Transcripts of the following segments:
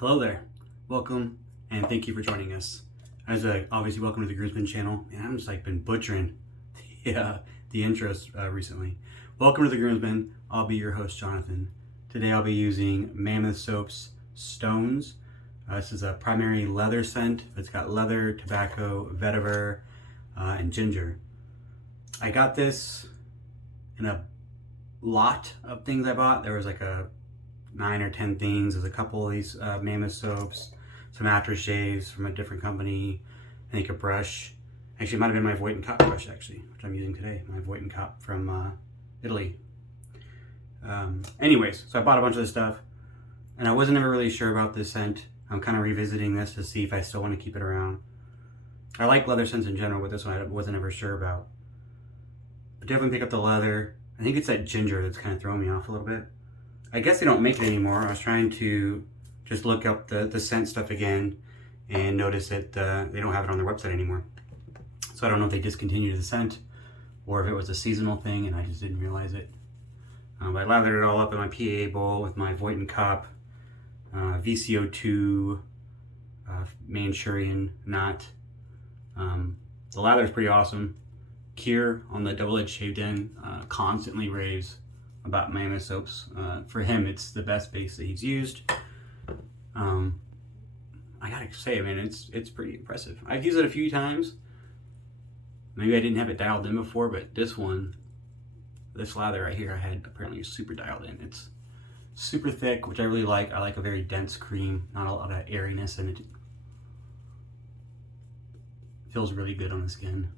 Hello there, welcome, and thank you for joining us. Obviously, welcome to the Groomsman channel. And I'm just been butchering the intros recently. Welcome to the Groomsman. I'll be your host, Jonathan. Today I'll be using Mammoth Soap's Stones. This is a primary leather scent. It's got leather, tobacco, vetiver, and ginger. I got this in a lot of things I bought. There was like a 9 or 10 things. There's a couple of these Mammoth soaps, some aftershaves from a different company, I think a brush. Actually, it might have been my Voight and Cop brush, actually, which I'm using today. My Voight and Cop from Italy. Anyways, so I bought a bunch of this stuff, and I wasn't ever really sure about this scent. I'm kind of revisiting this to see if I still want to keep it around. I like leather scents in general, but this one I wasn't ever sure about. But definitely pick up the leather. I think it's that ginger that's kind of throwing me off a little bit. I guess they don't make it anymore. I was trying to just look up the scent stuff again and notice that they don't have it on their website anymore. So I don't know if they discontinued the scent or if it was a seasonal thing and I just didn't realize it. But I lathered it all up in my PA bowl with my Voight and Cop VCO2 Manchurian knot. The lather is pretty awesome. Kier on the double-edged shaved end constantly raves about Mammoth soaps. For him, it's the best base that he's used. I gotta say, man, it's pretty impressive. I've used it a few times. Maybe I didn't have it dialed in before, but this lather right here, I had apparently super dialed in. It's super thick, which I really like. I like a very dense cream, not a lot of airiness in it. Feels really good on the skin.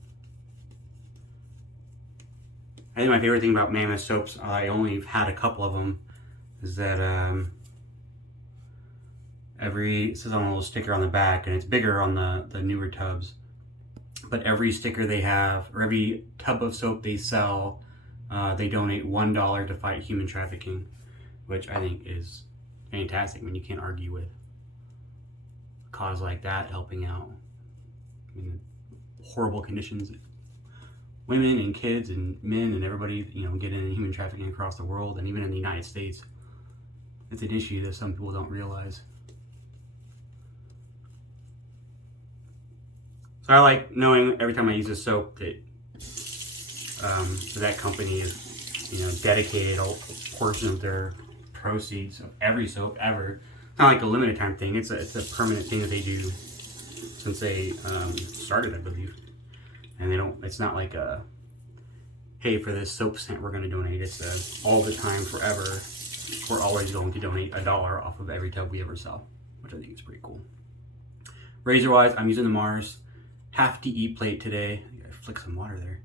I think my favorite thing about Mammoth soaps, I only had a couple of them, is that it says on a little sticker on the back, and it's bigger on the newer tubs, but every sticker they have, or every tub of soap they sell, they donate $1 to fight human trafficking, which I think is fantastic. I mean, you can't argue with a cause like that helping out. I mean, the horrible conditions that women and kids and men and everybody, get into human trafficking across the world, and even in the United States. It's an issue that some people don't realize. So I like knowing every time I use a soap that company is, dedicated a portion of their proceeds of every soap ever. It's not like a limited time thing. It's a permanent thing that they do since they started, I believe. And it's not like hey, for this soap scent we're going to donate. It's all the time, forever. We're always going to donate $1 off of every tub we ever sell, which I think is pretty cool. Razor wise, I'm using the Mars half DE plate today. I gotta flick some water there.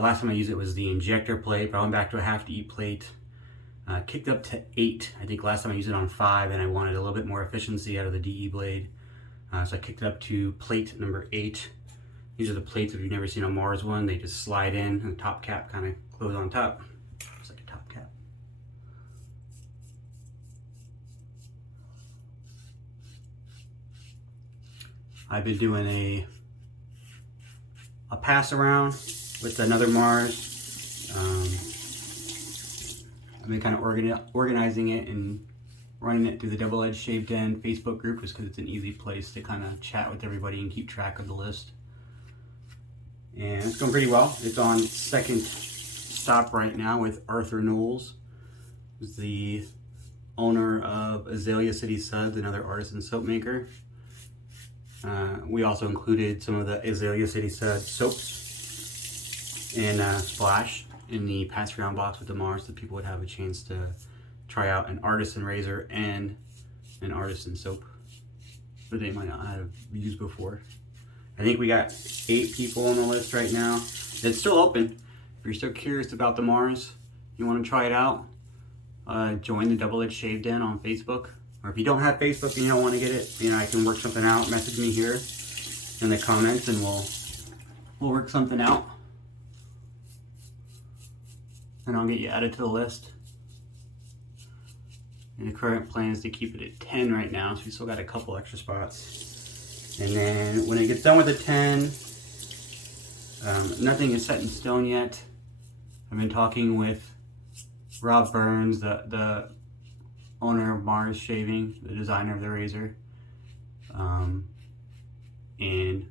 Last time I used it was the injector plate, but I went back to a half DE plate. Kicked up to 8. I think last time I used it on 5, and I wanted a little bit more efficiency out of the DE blade. So I kicked it up to plate number 8. These are the plates, if you've never seen a Mars one, they just slide in and the top cap kind of closes on top. It's like a top cap. I've been doing a pass around with another Mars. I've been kind of organizing it and running it through the double-edged shaved end Facebook group just because it's an easy place to kind of chat with everybody and keep track of the list. And it's going pretty well. It's on second stop right now with Arthur Knowles, who's the owner of Azalea City Suds, another artisan soap maker. We also included some of the Azalea City Suds soaps in Splash in the pass around box with the Mars, so people would have a chance to try out an artisan razor and an artisan soap that they might not have used before. I think we got 8 people on the list right now. It's still open. If you're still curious about the Mars, you want to try it out, join the double-edged shaved den on Facebook. Or if you don't have Facebook and you don't want to get it, I can work something out. Message me here in the comments and we'll work something out. And I'll get you added to the list. And the current plan is to keep it at 10 right now, so we still got a couple extra spots. And then when it gets done with the 10, nothing is set in stone yet. I've been talking with Rob Burns, the owner of Mars Shaving, the designer of the razor. And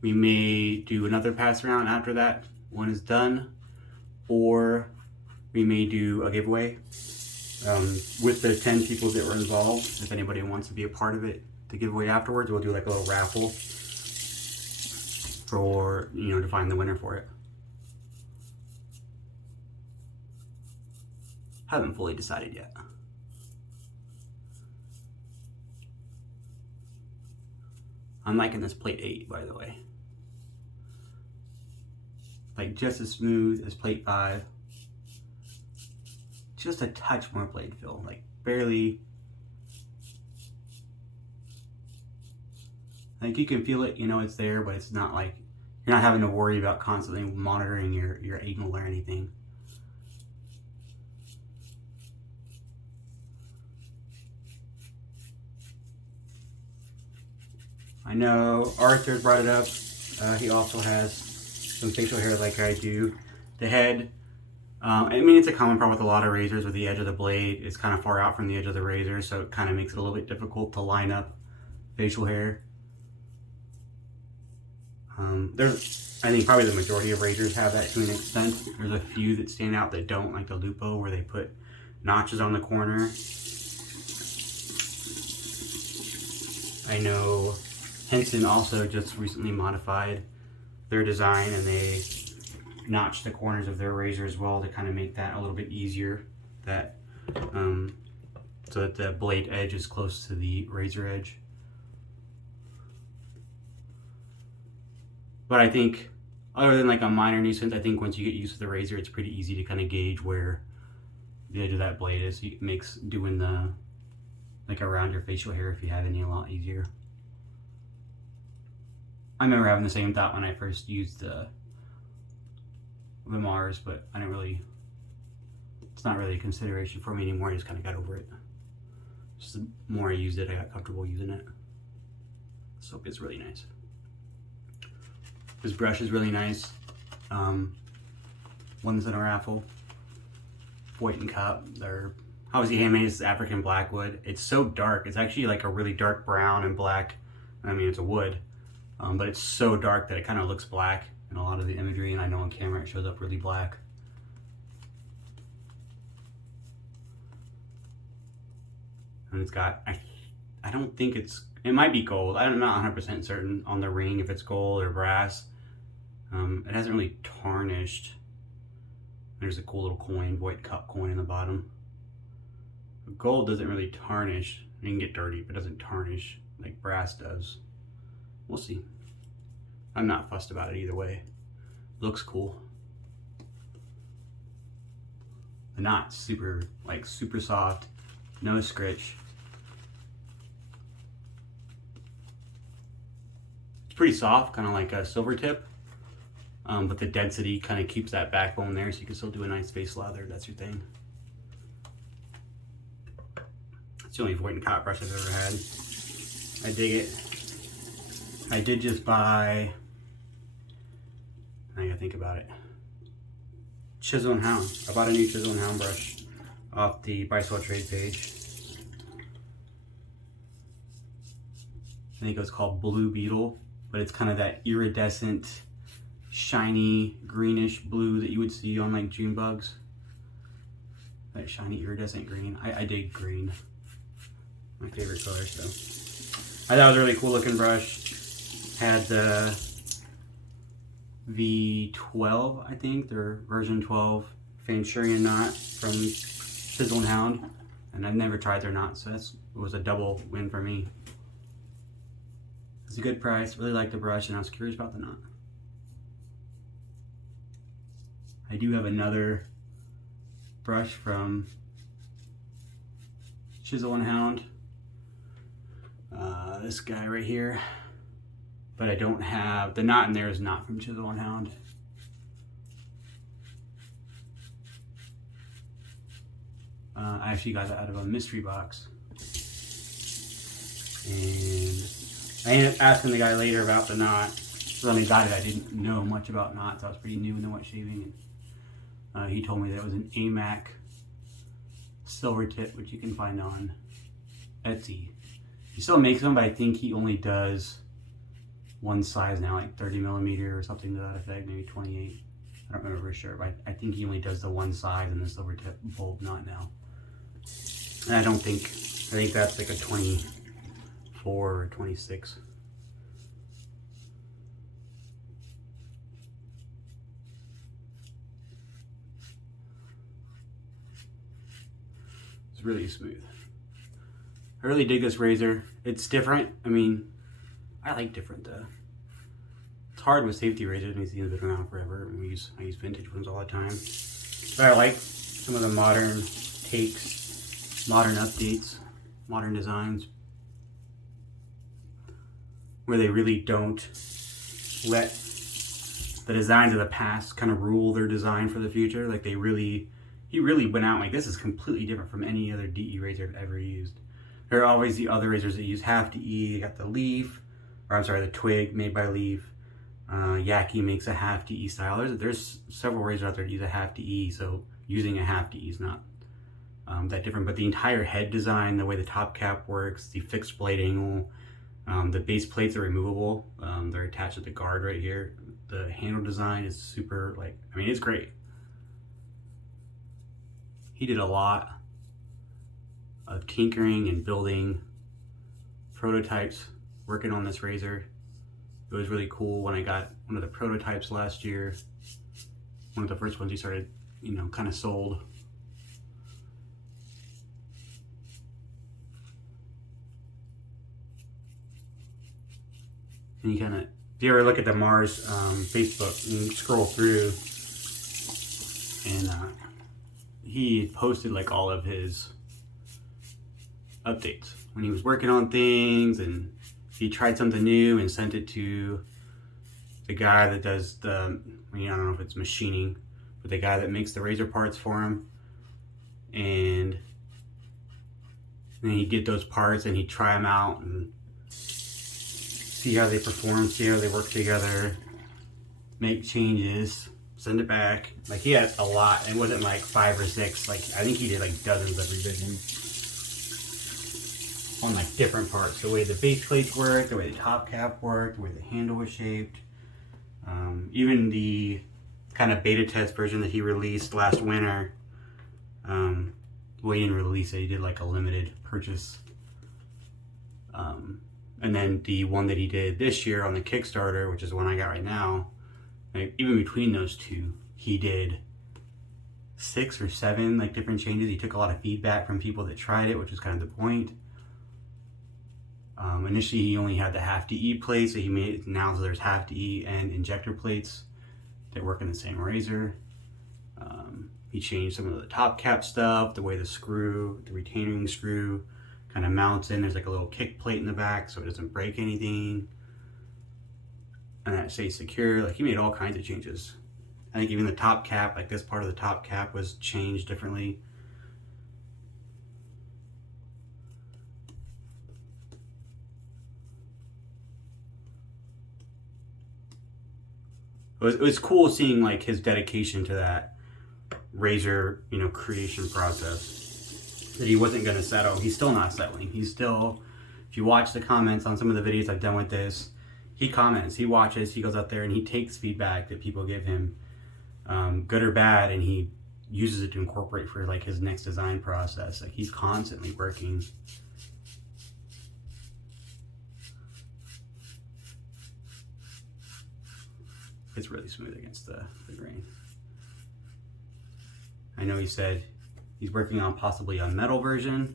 we may do another pass around after that one is done, or we may do a giveaway with the 10 people that were involved. If anybody wants to be a part of it, the giveaway afterwards, we'll do like a little raffle for, you know, to find the winner for it. Haven't fully decided yet. I'm liking this plate 8, by the way. Like just as smooth as plate 5. Just a touch more blade fill, like barely. Like you can feel it, you know it's there, but it's not like, you're not having to worry about constantly monitoring your angle or anything. I know Arthur brought it up. He also has some facial hair like I do. The head, I mean, it's a common problem with a lot of razors where the edge of the blade is kind of far out from the edge of the razor, so it kind of makes it a little bit difficult to line up facial hair. I think probably the majority of razors have that to an extent. There's a few that stand out that don't, like the Lupo, where they put notches on the corner. I know Henson also just recently modified their design, and they notched the corners of their razor as well to kind of make that a little bit easier, that so that the blade edge is close to the razor edge. But I think, other than like a minor nuisance, I think once you get used to the razor, it's pretty easy to kind of gauge where the edge of that blade is. It makes doing the, like around your facial hair, if you have any, a lot easier. I remember having the same thought when I first used the Mars, but I didn't really, it's not really a consideration for me anymore. I just kind of got over it. Just the more I used it, I got comfortable using it. The soap is really nice. This brush is really nice. One's in a raffle. Voight and Cop. They're obviously handmade. It's African blackwood. It's so dark. It's actually like a really dark brown and black. I mean, it's a wood, but it's so dark that it kind of looks black in a lot of the imagery, and I know on camera it shows up really black. And it's got, I don't think it might be gold. I'm not 100% certain on the ring if it's gold or brass. It hasn't really tarnished. There's a cool little coin, Voight Cup coin in the bottom. Gold doesn't really tarnish. It can get dirty, but it doesn't tarnish like brass does. We'll see. I'm not fussed about it either way. Looks cool. The knot's super soft, no scratch. It's pretty soft, kind of like a silver tip. But the density kind of keeps that backbone there, so you can still do a nice face lather. That's your thing. It's the only Voight and Cop brush I've ever had. I dig it. I did just buy, I gotta think about it, Chisel and Hound. I bought a new Chisel and Hound brush off the Buy Sell Trade page. I think it was called Blue Beetle, but it's kind of that iridescent, shiny greenish blue that you would see on like June bugs. That shiny iridescent green. I dig green. My favorite color, so. I thought it was a really cool looking brush. Had the V12, I think, their version 12 Fanchurian knot from Chisel and Hound. And I've never tried their knot, so it was a double win for me. It's a good price, really liked the brush, and I was curious about the knot. I do have another brush from Chisel and Hound. This guy right here. But I don't have, the knot in there is not from Chisel and Hound. I actually got that out of a mystery box. And I ended up asking the guy later about the knot. When I got it, I didn't know much about knots. I was pretty new in the wet shaving. And he told me that it was an AMAC silver tip, which you can find on Etsy. He still makes them, but I think he only does one size now, like 30mm or something to that effect, maybe 28. I don't remember for sure, but I think he only does the one size in the silver tip bulb, not now. And I think that's like a 24 or 26. It's really smooth. I really dig this razor. It's different. I mean, I like different it's hard with safety razors. These things have been around forever. I use vintage ones all the time. But I like some of the modern takes, modern updates, modern designs, where they really don't let the designs of the past kind of rule their design for the future. Like he really went out like, this is completely different from any other DE razor I've ever used. There are always the other razors that use half DE. You got the Leaf, or I'm sorry, the Twig made by Leaf. Yaki makes a half DE style. There's several razors out there that use a half DE, so using a half DE is not that different. But the entire head design, the way the top cap works, the fixed blade angle, the base plates are removable. They're attached to the guard right here. The handle design is super, like, I mean, it's great. He did a lot of tinkering and building prototypes, working on this razor. It was really cool when I got one of the prototypes last year. One of the first ones he started, you know, kind of sold. And you kind of, if you ever look at the Mars Facebook and scroll through, and he posted like all of his updates when he was working on things, and he tried something new and sent it to the guy that does the, I mean, I don't know if it's machining, but the guy that makes the razor parts for him. And then he'd get those parts and he'd try them out and see how they perform, see how they work together, make changes, send it back. Like, he had a lot. It wasn't like 5 or 6. Like, I think he did like dozens of revisions on like different parts. The way the base plates work, the way the top cap worked, the way the handle was shaped. Even the kind of beta test version that he released last winter. Well, he didn't release it, he did like a limited purchase. And then the one that he did this year on the Kickstarter, which is the one I got right now, like, even between those two, he did 6 or 7 like different changes. He took a lot of feedback from people that tried it, which was kind of the point. Initially, he only had the half DE plates, so he made it now, so there's half DE and injector plates that work in the same razor. He changed some of the top cap stuff, the way the screw, the retaining screw kind of mounts in. There's like a little kick plate in the back so it doesn't break anything, and that stays secure. Like, he made all kinds of changes. I think even the top cap, like this part of the top cap was changed differently. It was cool seeing like his dedication to that razor, you know, creation process. That he wasn't going to settle. He's still not settling. He's still, if you watch the comments on some of the videos I've done with this, he comments, he watches, he goes out there and he takes feedback that people give him, good or bad, and he uses it to incorporate for like his next design process. Like, he's constantly working. It's really smooth against the grain. I know he said he's working on possibly a metal version.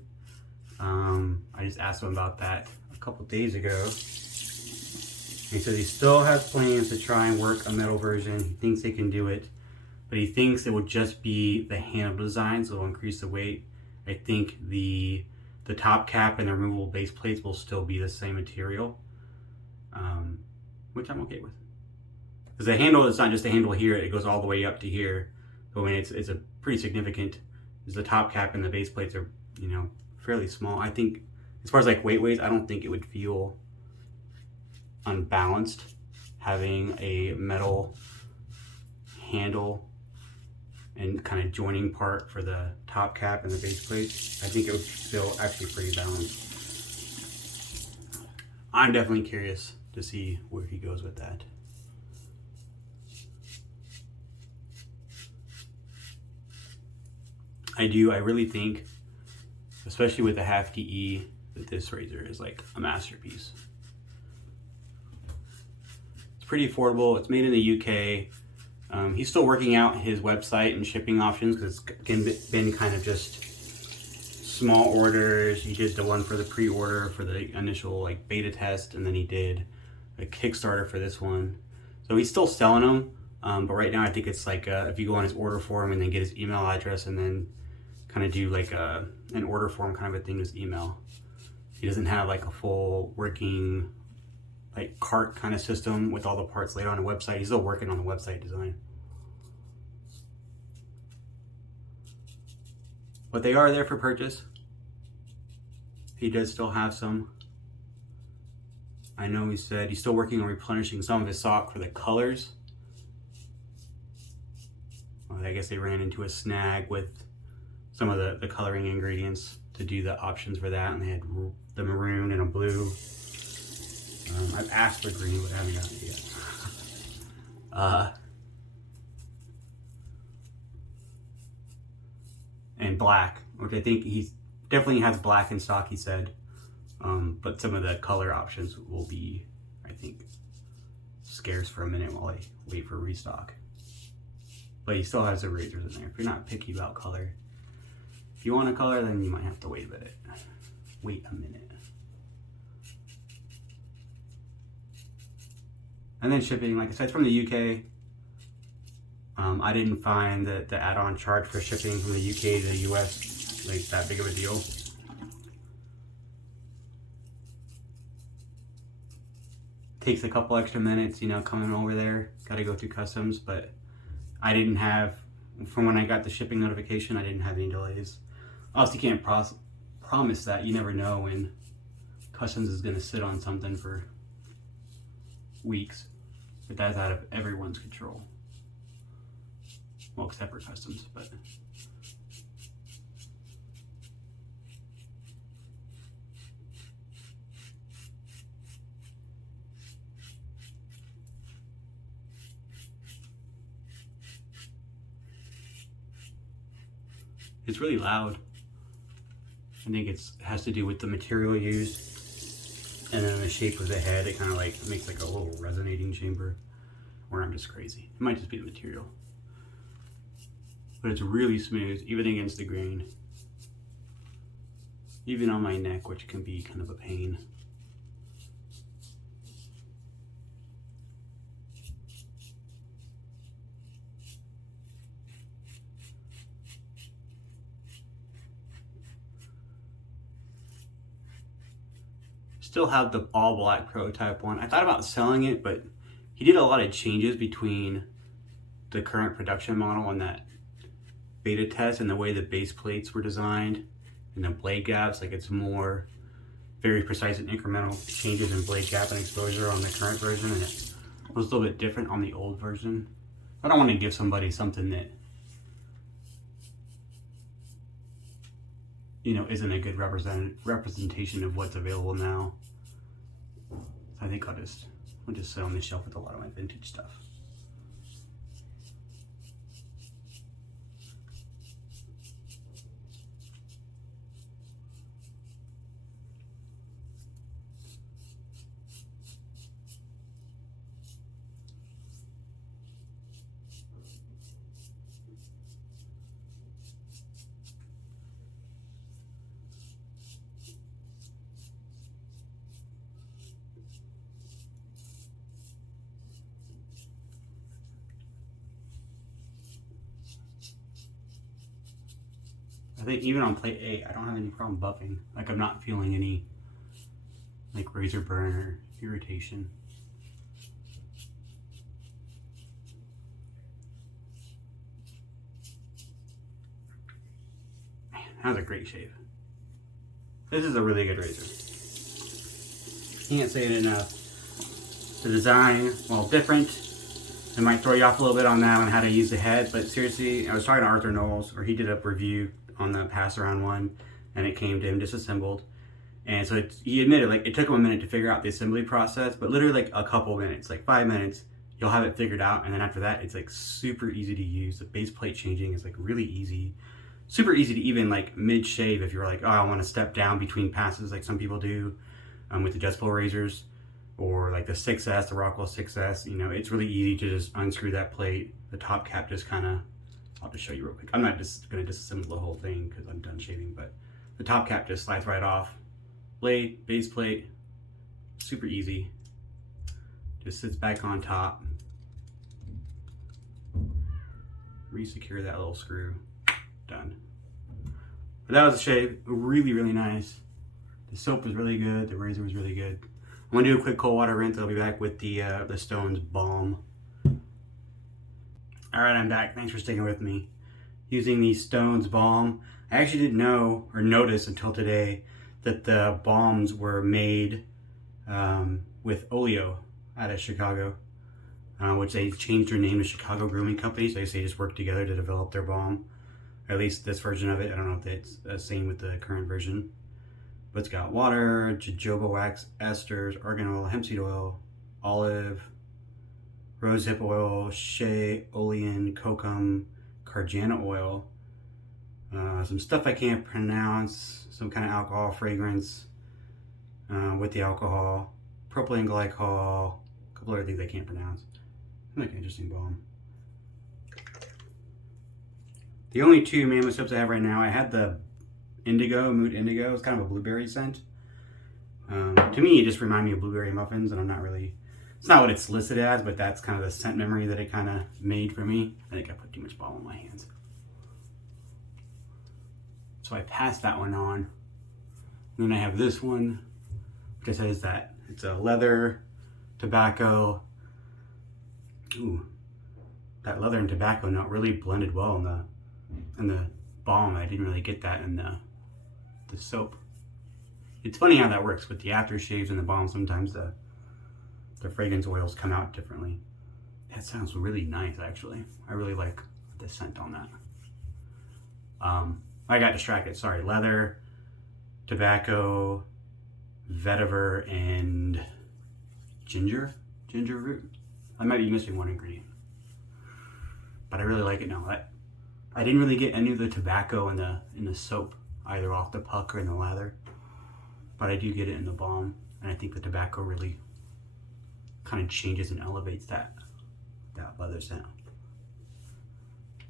I just asked him about that a couple days ago. He says he still has plans to try and work a metal version. He thinks they can do it, but he thinks it will just be the handle design, so it'll increase the weight. I think the top cap and the removable base plates will still be the same material, which I'm okay with. Because the handle is not just a handle here, it goes all the way up to here. But when it's a pretty significant, because the top cap and the base plates are, you know, fairly small. I think, as far as like weight-wise, I don't think it would feel unbalanced having a metal handle and kind of joining part for the top cap and the base plate, I think it would feel actually pretty balanced. I'm definitely curious to see where he goes with that. I really think, especially with the half DE, that this razor is like a masterpiece. It's pretty affordable. It's made in the UK. He's still working out his website and shipping options because it's been kind of just small orders. He did the one for the pre-order for the initial like beta test, and then he did a Kickstarter for this one. So he's still selling them, but right now I think it's like if you go on his order form and then get his email address and then kind of do like an order form kind of a thing with his email. He doesn't have like a full working like cart kind of system with all the parts laid on a website. He's still working on the website design. But they are there for purchase. He does still have some. I know he said he's still working on replenishing some of his stock for the colors. Well, I guess they ran into a snag with some of the coloring ingredients to do the options for that, and they had the maroon and a blue. I've asked for green, but I haven't gotten it yet. And black, which I think he definitely has black in stock, he said. But some of the color options will be, I think, scarce for a minute while I wait for restock. But he still has the razors in there. If you're not picky about color, if you want a color, then you might have to wait a minute. And then shipping, like I said, it's from the UK. I didn't find that the add-on charge for shipping from the UK to the US like that big of a deal. Takes a couple extra minutes, you know, coming over there. Got to go through customs, but I didn't have, from when I got the shipping notification, I didn't have any delays. Obviously, can't promise that. You never know when customs is going to sit on something for weeks, but that's out of everyone's control. Well, except for customs, but it's really loud. I think it has to do with the material used and then the shape of the head. It kind of like makes like a little resonating chamber, or I'm just crazy. It might just be the material. But it's really smooth, even against the grain. Even on my neck, which can be kind of a pain. Still have the all black prototype one. I thought about selling it, but he did a lot of changes between the current production model and that beta test, and the way the base plates were designed and the blade gaps. Like, it's more very precise and incremental changes in blade gap and exposure on the current version, and it was a little bit different on the old version. I don't want to give somebody something that, you know, isn't a good representation of what's available now. So I think I'll just sit on the shelf with a lot of my vintage stuff. I think even on plate 8, I don't have any problem buffing. Like, I'm not feeling any like razor burn or irritation. Man, that was a great shave. This is a really good razor. Can't say it enough. The design, while different, It might throw you off a little bit on that, on how to use the head, but seriously, I was talking to Arthur Knowles, or he did a review on the pass around one, and it came to him disassembled. And so he admitted, like, it took him a minute to figure out the assembly process, but literally like a couple minutes, like 5 minutes, you'll have it figured out. And then after that, it's like super easy to use. The base plate changing is like really easy, super easy to even like mid shave if you're like, oh, I want to step down between passes like some people do with adjustable razors, or like the 6S, the Rockwell 6S. You know, it's really easy to just unscrew that plate. The top cap just kind of, I'll just show you real quick. I'm not just going to disassemble the whole thing because I'm done shaving, but the top cap just slides right off. Blade, base plate, super easy. Just sits back on top. Resecure that little screw. Done. But that was a shave. Really, really nice. The soap was really good. The razor was really good. I'm gonna do a quick cold water rinse. I'll be back with the Stone's Balm. All right, I'm back. Thanks for sticking with me. Using the Stone's Balm. I actually didn't know or notice until today that the balms were made with Oleo out of Chicago, which they changed their name to Chicago Grooming Company. So I guess they just worked together to develop their balm, or at least this version of it. I don't know if it's the same with the current version. But it's got water, jojoba wax, esters, argan oil, hemp seed oil, olive, rosehip oil, shea, olein, kokum, carjana oil, some stuff I can't pronounce, some kind of alcohol fragrance with the alcohol, propylene glycol, a couple other things I can't pronounce. Like an interesting balm. The only two Mammoth soaps I have right now, I had the Indigo, Mood Indigo. It's kind of a blueberry scent. To me, it just reminded me of blueberry muffins, and I'm not really, it's not what it's listed as, but that's kind of the scent memory that it kind of made for me. I think I put too much balm on my hands. So I passed that one on. And then I have this one, which says that it's a leather, tobacco. Ooh, that leather and tobacco note really blended well in the balm. I didn't really get that in the soap. It's funny how that works with the aftershaves and the balm. Sometimes the fragrance oils come out differently. That sounds really nice, actually. I really like the scent on that. I got distracted, sorry. Leather, tobacco, vetiver, and ginger root. I might be missing one ingredient, but I really like it now. I didn't really get any of the tobacco in the soap, either off the puck or in the lather, but I do get it in the balm, and I think the tobacco really kind of changes and elevates that leather scent.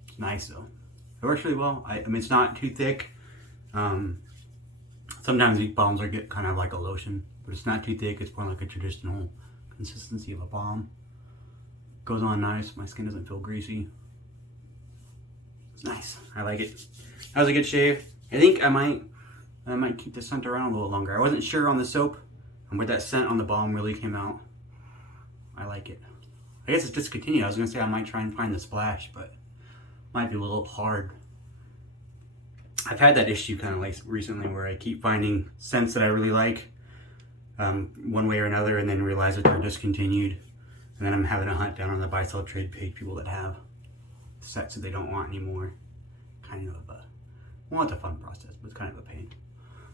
It's nice though. It works really well. I mean, it's not too thick. Sometimes these balms get kind of like a lotion, but it's not too thick. It's more like a traditional consistency of a balm. Goes on nice. My skin doesn't feel greasy. It's nice. I like it. That was a good shave. I think I might keep the scent around a little longer. I wasn't sure on the soap, and where that scent on the balm really came out. I like it. I guess it's discontinued. I was gonna say I might try and find the splash, but might be a little hard. I've had that issue kind of like recently where I keep finding scents that I really like one way or another, and then realize that they're discontinued, and then I'm having to hunt down on the buy sell trade page people that have sets that they don't want anymore. Kind of well, it's a fun process, but it's kind of a pain.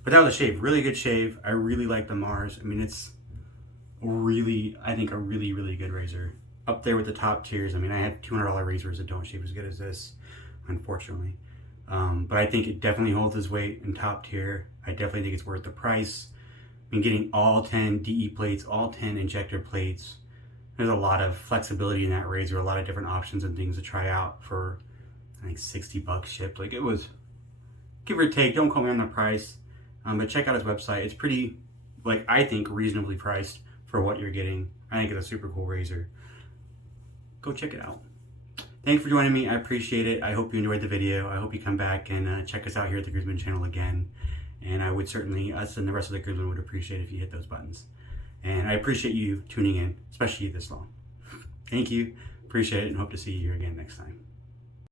But that was a shave, really good shave. I really like the Mars. I mean, it's really, I think, a really, really good razor. Up there with the top tiers. I mean, I have $200 razors that don't shave as good as this, unfortunately. But I think it definitely holds its weight in top tier. I definitely think it's worth the price. I mean, getting all 10 DE plates, all 10 injector plates, there's a lot of flexibility in that razor, a lot of different options and things to try out for, I think, $60 shipped. Like, it was, give or take, don't quote me on the price, but check out his website. It's pretty, like, I think, reasonably priced for what you're getting. I think it's a super cool razor. Go check it out. Thanks for joining me. I appreciate it. I hope you enjoyed the video. I hope you come back and check us out here at the Groomsman channel again. And I would certainly, us and the rest of the Groomsmen would appreciate if you hit those buttons. And I appreciate you tuning in, especially this long. Thank you. Appreciate it, and hope to see you here again next time.